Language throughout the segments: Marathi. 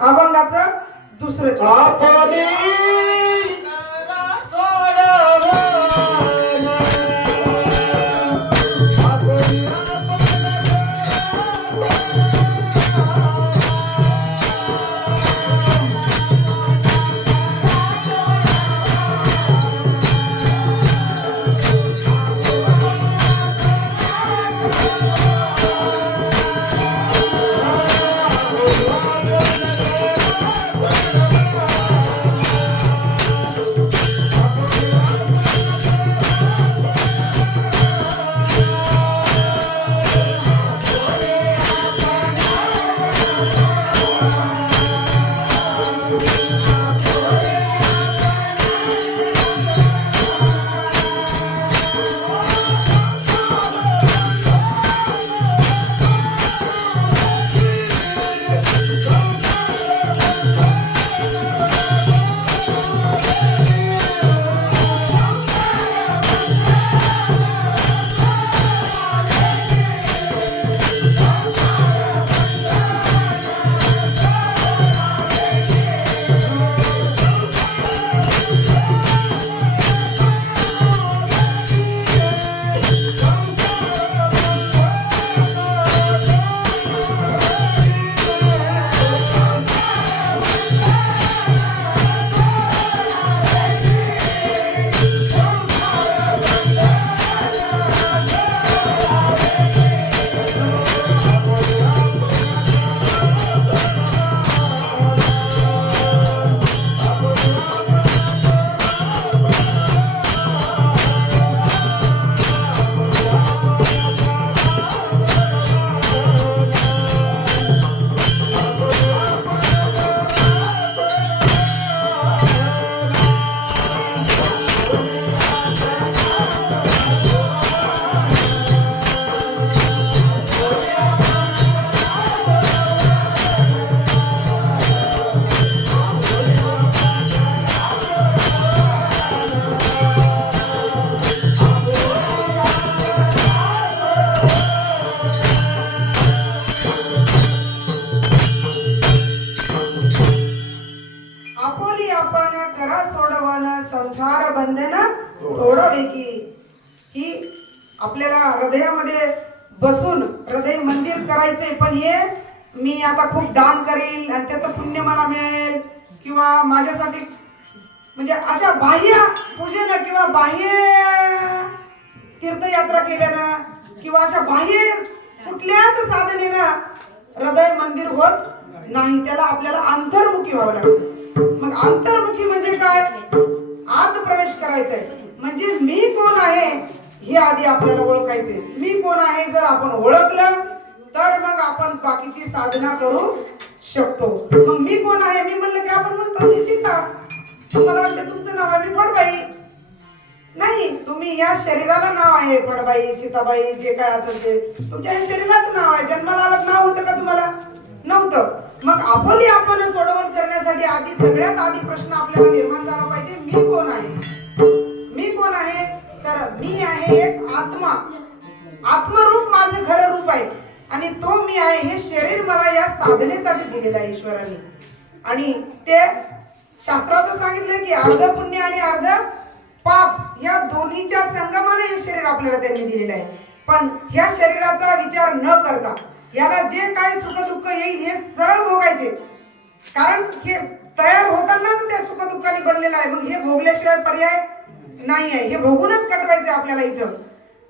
अभंगाचं दुसरं चरण. हृदयामध्ये बसून हृदय मंदिर करायचंय पण हे मी आता खूप दान करील आणि त्याचं पुण्य मला मिळेल. किंवा माझ्यासाठी म्हणजे अशा बाह्य पूजेनं किंवा बाह्य तीर्थयात्रा केल्यानं किंवा अशा बाह्य कुठल्याच साधनेनं हृदय मंदिर होत नाही त्याला आपल्याला अंतर्मुखी व्हावं लागतं. मग अंतर्मुखी म्हणजे काय? आत प्रवेश करायचा आहे म्हणजे मी कोण आहे? हे आधी आपल्याला ओळखायचे. मी कोण आहे? जर आपण ओळखलं तर मग आपण बाकीची साधना करू शकतो. मग मी कोण आहे? मी म्हणलं की आपण म्हणतो मी सीता. तुम्हाला वाटतं तुमचं नाव आहे मी फडबाई. नाही तुम्ही या शरीराला नाव आहे फडबाई सीताबाई जे काय असेल ते. तुमच्या या शरीराचं नाव आहे. जन्माला आलं नाव होतं का तुम्हाला? नव्हतं. मग आपली आपण सोडवण करण्यासाठी आधी सगळ्यात आधी प्रश्न आपल्याला निर्माण झाला पाहिजे. मी आत्मरूप माझं खरं रूप आहे. आणि तो मी आहे हे शरीर मला या साधनेसाठी दिलेलं आहे ईश्वराने. आणि ते शास्त्राचं सांगितलं की अर्ध पुण्य आणि अर्ध पाप या दोन्हीच्या संगमाने हे शरीर आपल्याला त्यांनी दिलेलं आहे. पण ह्या शरीराचा विचार न करता याला जे काय सुख दुःख येईल हे सरळ भोगायचे. कारण हे तयार होतानाच त्या सुख दुःखाने बनलेलं आहे. मग हे भोगल्याशिवाय पर्याय नाही आहे. हे भोगूनच कटवायचे आपल्याला इथं.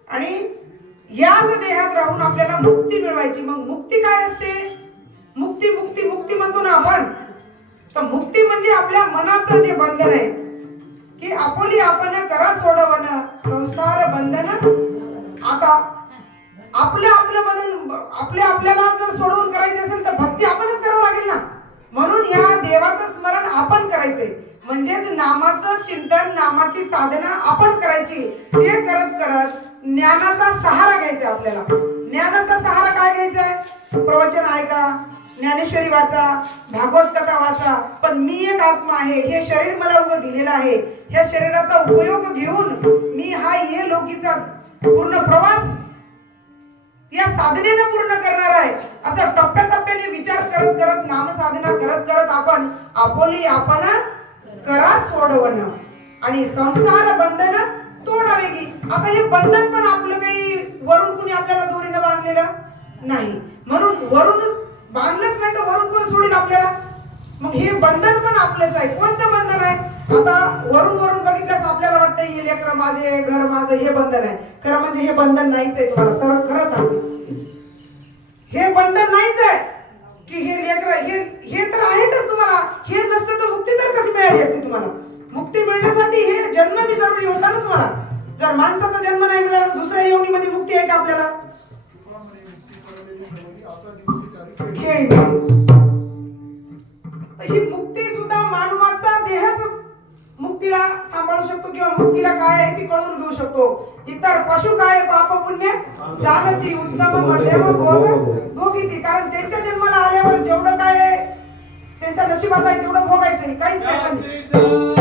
आणि याच देहात राहून आपल्याला मुक्ती मिळवायची. मग मुक्ती काय असते? मुक्ती मुक्ती मुक्ती म्हणतो ना आपण. तर मुक्ती म्हणजे आपल्या मनाचं जे बंधन आहे की आपोली आपण करा सोडवण. संसार बंधन. आता आपलं आपलं बंधन आपले आपल्याला जर सोडवून करायचे असेल तर भक्ती आपणच करावं लागेल ना. म्हणून या देवाचं स्मरण आपण करायचंय. म्हणजेच नामाचं चिंतन नामाची साधना आपण करायची. ते करत करत ज्ञानाचा सहारा घ्यायचा आपल्याला. ज्ञानाचा सहारा काय घ्यायचा आहे? प्रवचन ऐका ज्ञानेश्वरी वाचा भागवत कथा वाचा. पण मी एक आत्मा आहे हे शरीर मला उभं दिलेलं आहे. ह्या शरीराचा उपयोग घेऊन मी हा ये लोकीचा पूर्ण प्रवास या साधनेनं पूर्ण करणार आहे. असं टप्प्याटप्प्याने विचार करत करत नामसाधना करत करत आपण आपोली आपण करा सोडवणं. आणि संसार बंधन तोडावे की. आता हे बंधन पण आपलं काही वरून कुणी आपल्याला दोरीनं बांधलेलं नाही. म्हणून वरून बांधलंच नाही तर वरून कोण सोडेल आपल्याला? मग हे बंधन पण आपलंच आहे. कोणतं बंधन आहे? आता वरून वरून बघितल्यास आपल्याला वाटतं हे लेकर माझे घर माझं हे बंधन आहे. खरं म्हणजे हे बंधन नाहीच आहे तुम्हाला. सरळ खरं सांगते. हे बंधन नाहीच आहे की हे लेकर हे हे तर आहेतच तुम्हाला. हे नसतं तर मुक्ती तर कशी मिळाली असते तुम्हाला? मुक्ती मिळण्यासाठी हे जन्म बी जरुरी होता ना तुम्हाला? जर माणसाचा जन्म नाही मिळाला दुसऱ्या दुसऱ्या योनीमध्ये मुक्ती आहे का आपल्याला? ही मुक्ती सुद्धा मानवाचा देहच मुक्तीला सांभाळू शकतो किंवा मुक्तीला काय आहे ती कळून घेऊ शकतो. इतर पशु काय पाप पुण्य जाणती उत्तम मध्यम भोग भोगिती. कारण त्यांच्या जन्माला आल्यावर जेवढं काय त्यांच्या नशिबात आहे तेवढं भोगायचं काहीच नाही.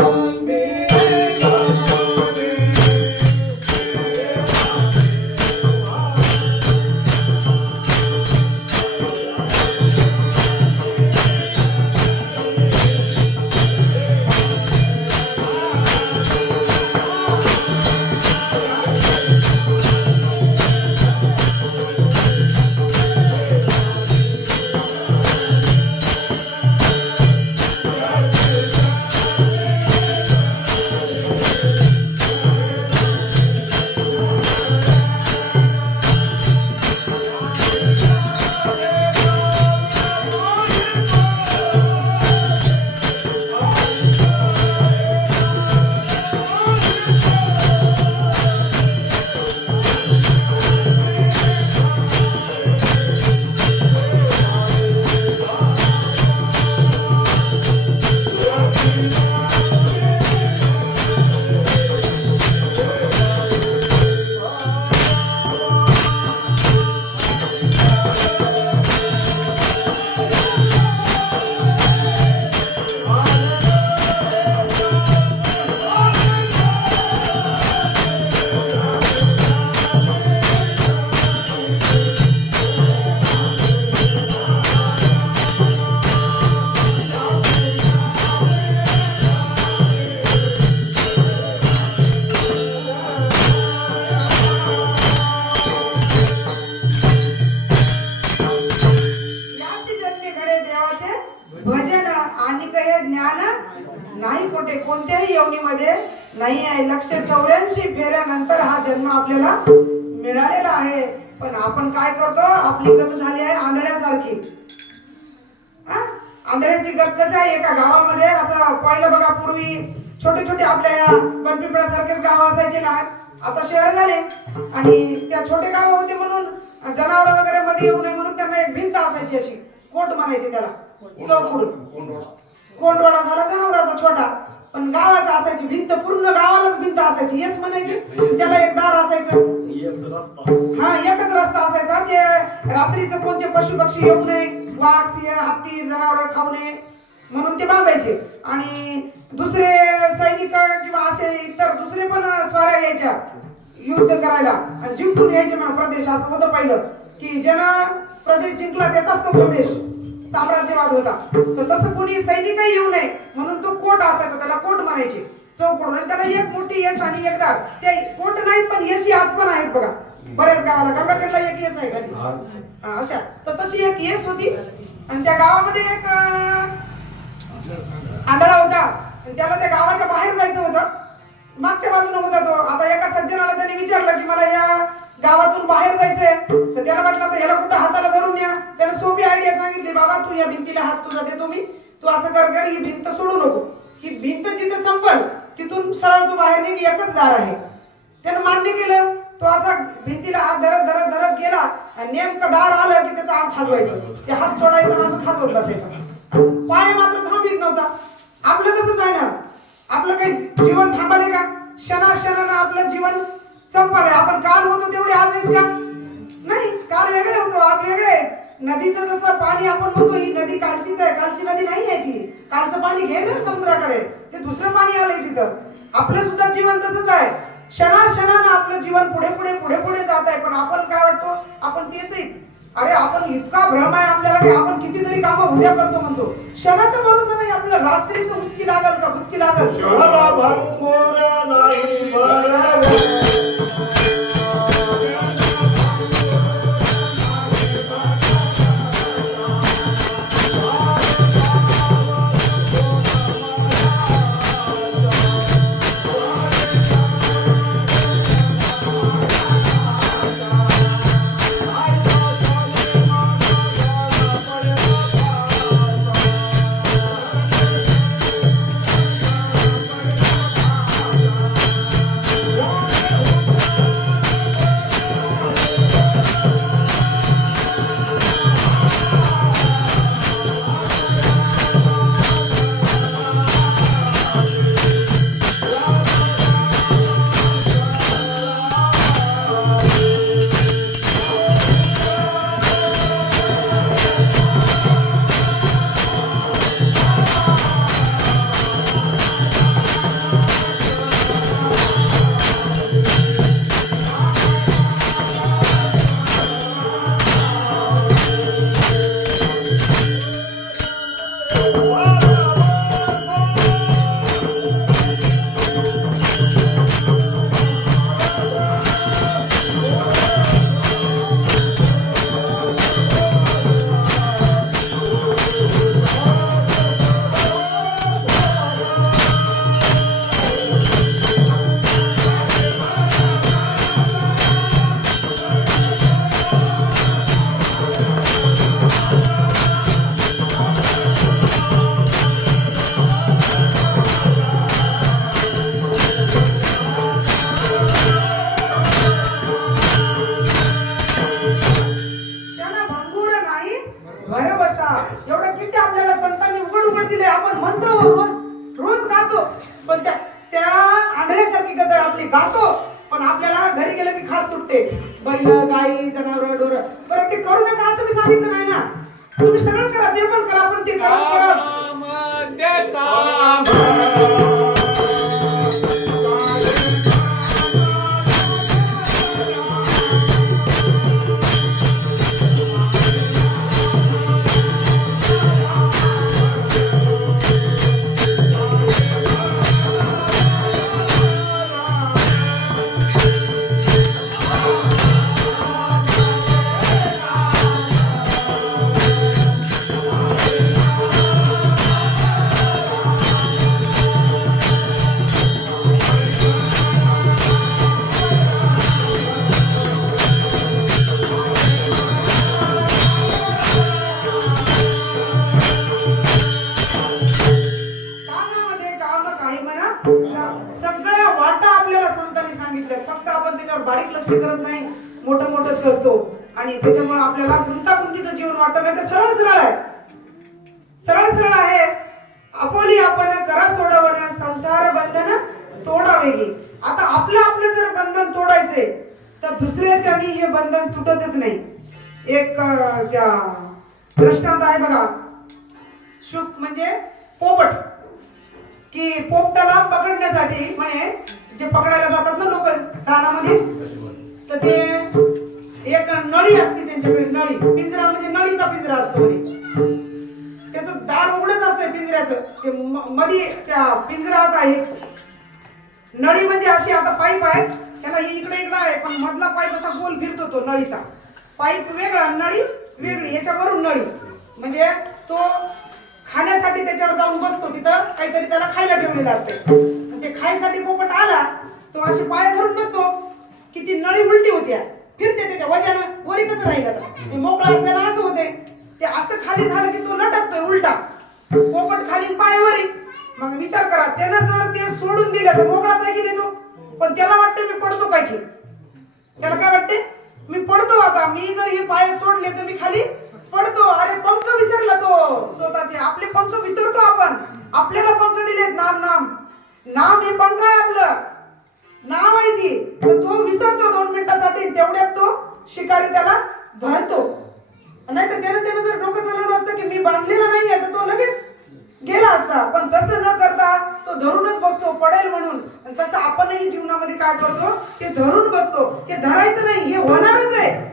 ज्ञान नाही कोठे कोणत्याही योनीमध्ये नाही आहे. लक्ष चौऱ्याऐंशी फेऱ्यानंतर हा जन्म आपल्याला मिळालेला आहे. पण आपण काय करतो? आपली गत झाली आहे आंधळ्यासारखी? आंधळ्याची गत कसं आहे? एका गावामध्ये असं पहिलं बघा पूर्वी छोटे छोटे आपल्या या बनपिंपळासारखेच गाव असायचे लहान. आता शहर झाले. आणि त्या छोटे गाव होते म्हणून जनावर वगैरे मध्ये येऊ नये म्हणून त्यांना एक भिंत असायची अशी. कोट म्हणायची त्याला. चौकुड कोंडवाडा झाला जनावराचा छोटा. पण गावाचा असायची भिंत पूर्ण गावालाच भिंत असायची. येस म्हणायची? त्याला एक दार असायचं. हा एकच रस्ता असायचा ते रात्रीचं कोणते पशु पक्षी येऊ नये वाघ सिंह हत्ती जनावर खाऊ नये म्हणून ते बांधायचे. आणि दुसरे सैनिक किंवा असे इतर दुसरे पण स्वाऱ्या यायच्या युद्ध करायला. आणि जिंकून यायचे म्हणा प्रदेश असं होतं पहिलं. की ज्यानं प्रदेश जिंकला त्याचाच तो प्रदेश. साम्राज्यवाद होता. तर तसं कोणी सैनिकही येऊ नये म्हणून तो कोट असायचा त्याला कोट म्हणायचे. चौकोट आणि त्याला एक मोठी यश आणि एक दार. ते कोट नाहीत पण यशी आज पण आहेत बघा. बऱ्याच गावाला. गंगाखेडला एक यश आहे का? अशा. तर तशी एक येस होती. आणि त्या गावामध्ये एक आंधळा होता. त्याला त्या गावाच्या बाहेर जायचं होतं. मागच्या बाजूने होता तो. आता एका सज्जनाला त्याने विचारलं की मला या गावातून बाहेर जायचंय. तर त्याला म्हटलं तर याला कुठं हाताला धरून या. त्याने सोपी आयडिया सांगितली बाबा तू या भिंतीला हात तुझा देतो मी. तू असं कर कर ही भिंत सोडू नको. ही भिंत जिथे संपल तिथून सरळ तू बाहेर निघ एकच दार आहे. त्यानं मान्य केलं. तो असा भिंतीला हात धरत धरत धरत गेला आणि नेमकं दार आलं की त्याचा हात खाजवायचं ते हात सोडायचं आणि असं खाजवत बसायचं. पाय मात्र थांबित नव्हता. आपलं तसंच आहे ना? आपलं काही जीवन थांबाले का? क्षणा क्षणानं आपलं जीवन संपालय आपण काल होतो तेवढे आज आहेत का? नाही काल वेगळे होतो आज वेगळे. नदीचं जसं पाणी आपण म्हणतो ही नदी कालचीच आहे कालची नदी नाही आहे ती. कालचं पाणी घे ना समुद्राकडे. ते दुसरं पाणी आलंय तिथं. आपलं सुद्धा जीवन तसंच आहे. क्षणा क्षणानं आपलं जीवन पुढे पुढे पुढे पुढे जात आहे. पण आपण काय वाटतो? आपण तेच आहे अरे आपण इतका भ्रम आहे आपल्याला की आपण कितीतरी कामं उद्या करतो म्हणतो. क्षणाचा भरोसा नाही आपलं रात्री तर उचकी लागल का? उचकी लागल. संतांनी दिले आपण म्हणतो रोज रोज गातो. पण त्या त्या आंधळ्यासारखी गद आपली गातो. पण आपल्याला घरी गेलं की खास सुटते. बैल गाई जनावर डोर बरं ते करू नका असं मी सांगितलं नाही ना. तुम्ही सगळं करा ते पण करा पण ते करा करत वाटत नाही ते सरळ सरळ आहे. सरळ सरळ आहे. आपोली आपण करा सोडवण संसार बंधन तोडावेगी आता आपलं आपलं जर बंधन तोडायचे तर दुसऱ्याच्यानी हे बंधन तुटतच नाही. एक त्या दृष्टांत आहे बघा. शुक म्हणजे पोपट. की पोपटाला पकडण्यासाठी म्हणे जे पकडायला जातात ना लोक रानामध्ये तर ते एक नळी असते त्यांच्याकडे नळी. पिंजरा म्हणजे नळीचा पिंजरा असतो त्याच त्याचं दार उघडच असते पिंजऱ्याचं. ते मध्ये त्या पिंजरात आहे. नळी म्हणजे अशी आता पाईप आहे. त्याला ही इकडे इकडे आहे पण मधला पाईप असा गोल फिरतो तो नळीचा. पाईप वेगळा नळी वेगळी याच्यावरून नळी. म्हणजे तो खाण्यासाठी त्याच्यावर जाऊन बसतो तिथं काहीतरी त्याला खायला ठेवलेलं असते ते खायसाठी पोपट आला तो असे पाय धरून बसतो की ती नळी उलटी होत्या. फिरते त्याच्या वजन वरी कसं राहिलं आता मोकळा असताना असं होते ते असं खाली झालं की तो लटकतोय उलटा. पोपट खाली पाय वरी मग विचार करा त्यानं जर ते सोडून दिलं तर मोकळाच आहे की नाही तो? पण त्याला वाटतं मी पडतो काय की? त्याला काय वाटते मी पडतो आता. मी जर हे पाय सोडले तर मी खाली पडतो. अरे पंख विसरला तो स्वतःचे. आपले पंख विसरतो आपण. आपल्याला पंख दिलेत नाम नाम नाम हे पंख आहे आपलं. नाव आहे ती. तर तो विसरतो दोन मिनिटासाठी. तेवढ्यात तो शिकारी त्याला धरतो. नाही तर त्यानं त्यानं जर डोकं चालवलं असतं की मी बांधलेलं नाहीये तर तो लगेच गेला असता. पण तसं न करता तो धरूनच बसतो पडेल म्हणून. तसं आपणही जीवनामध्ये काय करतो? ते धरून बसतो. ते धरायचं नाही हे होणारच आहे.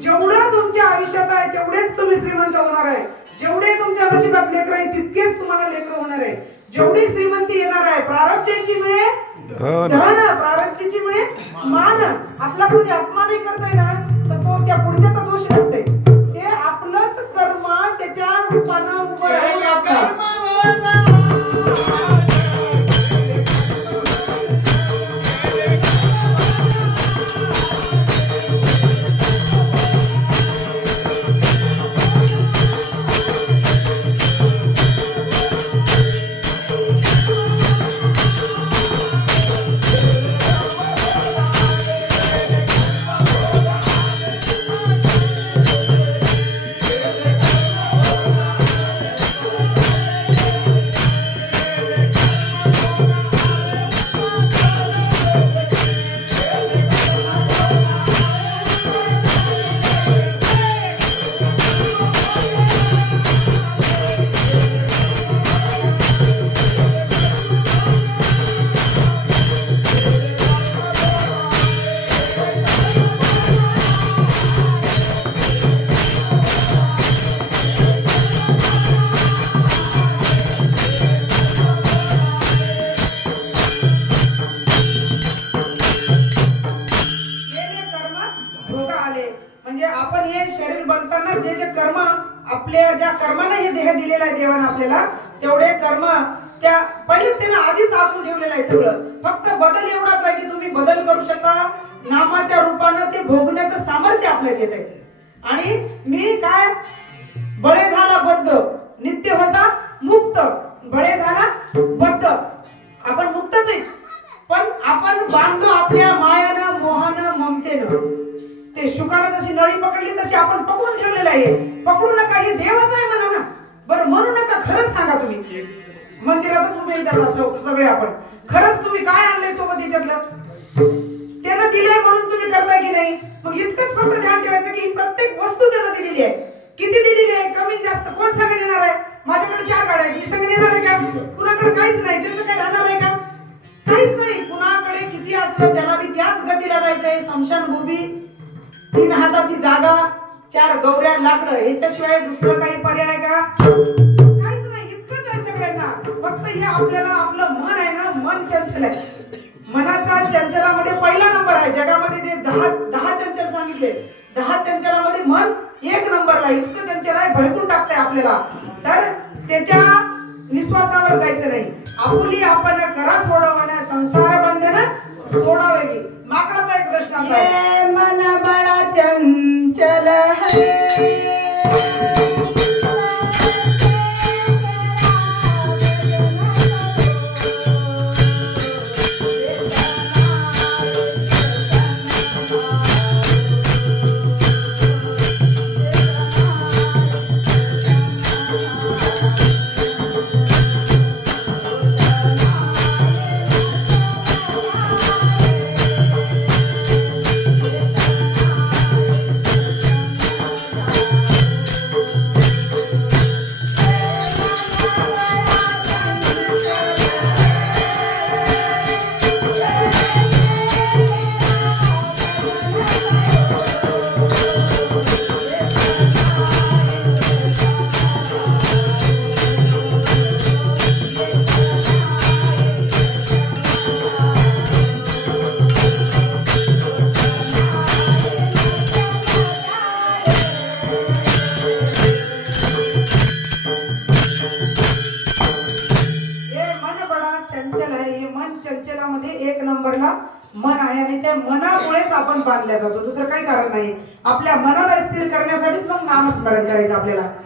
जेवढं तुमच्या आयुष्यात आहे तेवढेच तुम्ही श्रीमंत होणार आहे. जेवढे तुमच्या नशीबात लेकर आहेत तितकेच तुम्हाला लेकरं होणार आहे. जेवढी श्रीमंती येणार आहे प्रारब्धाची मिळे हो धन. धन प्रारब्धीची मान आपला कोणी अपमान नाही करतोय ना तर तो त्या पुढच्याचा दोष आपल्या ज्या कर्माने हे देह दिलेला आहे देवानं आपल्याला तेवढे कर्म त्या पहिले त्यानं आधीच आतून ठेवलेलं आहे सगळं. फक्त बदल एवढाच आहे की तुम्ही बदल करू शकता. नामाच्या रूपानं ते भोगण्याचं सामर्थ्य आपल्याला येत आहे आणि मी काय? बळे झाला बद्ध. नित्य होता मुक्त. बळे झाला बद्ध. आपण मुक्तच आहे पण आपण बांधलो आपल्या मायानं मोहानं ममतेनं. ते शुकानं जशी नळी पकडली तशी आपण पकडून ठेवलेलं आहे. पकडू नका हे देवाच आहे म्हणा ना. बरं म्हणू नका खरंच सांगा तुम्ही. मंदिरातच उभे येतात सगळे आपण. खरंच तुम्ही काय आणलंय सोबत याच्यातलं त्यानं दिलंय म्हणून तुम्ही करताय की नाही? मग इतकंच फक्त ध्यान ठेवायचं की प्रत्येक वस्तू त्यानं दिलेली आहे. किती दिलेली आहे? कमी जास्त कोण सांगून येणार आहे? माझ्याकडे चार गाड्या आहेत. मी सांगून येणार आहे का? कुणाकडे काहीच नाही. त्याचं काही राहणार आहे का? काहीच नाही. कुणाकडे किती असलं त्याला बी त्याच गतीला जायचंय. समशान भूमी तीन हाताची जागा चार गौऱ्या लाकडं ह्याच्याशिवाय दुसरं काही पर्याय आहे का? काहीच नाही इतकंच आहे सगळ्यांना. फक्त हे आपल्याला आपलं मन आहे ना मन चंचल आहे. मनाचा चंचलामध्ये पहिला नंबर आहे. जगामध्ये जे दहा दहा चंचल सांगितले दहा चंचलामध्ये मन एक नंबरला इतकं चंचल आहे भडकून टाकतंय आपल्याला. तर त्याच्या विश्वासावर जायचं नाही. आपुली आपण करा सोडवणं संसार बंधन तोडावे. माकडाचा एक प्रश्न आहे. मन बड़ा चंचल है कारण नाही. आपल्या मनाला स्थिर करण्यासाठीच मग नामस्मरण करायचं आपल्याला.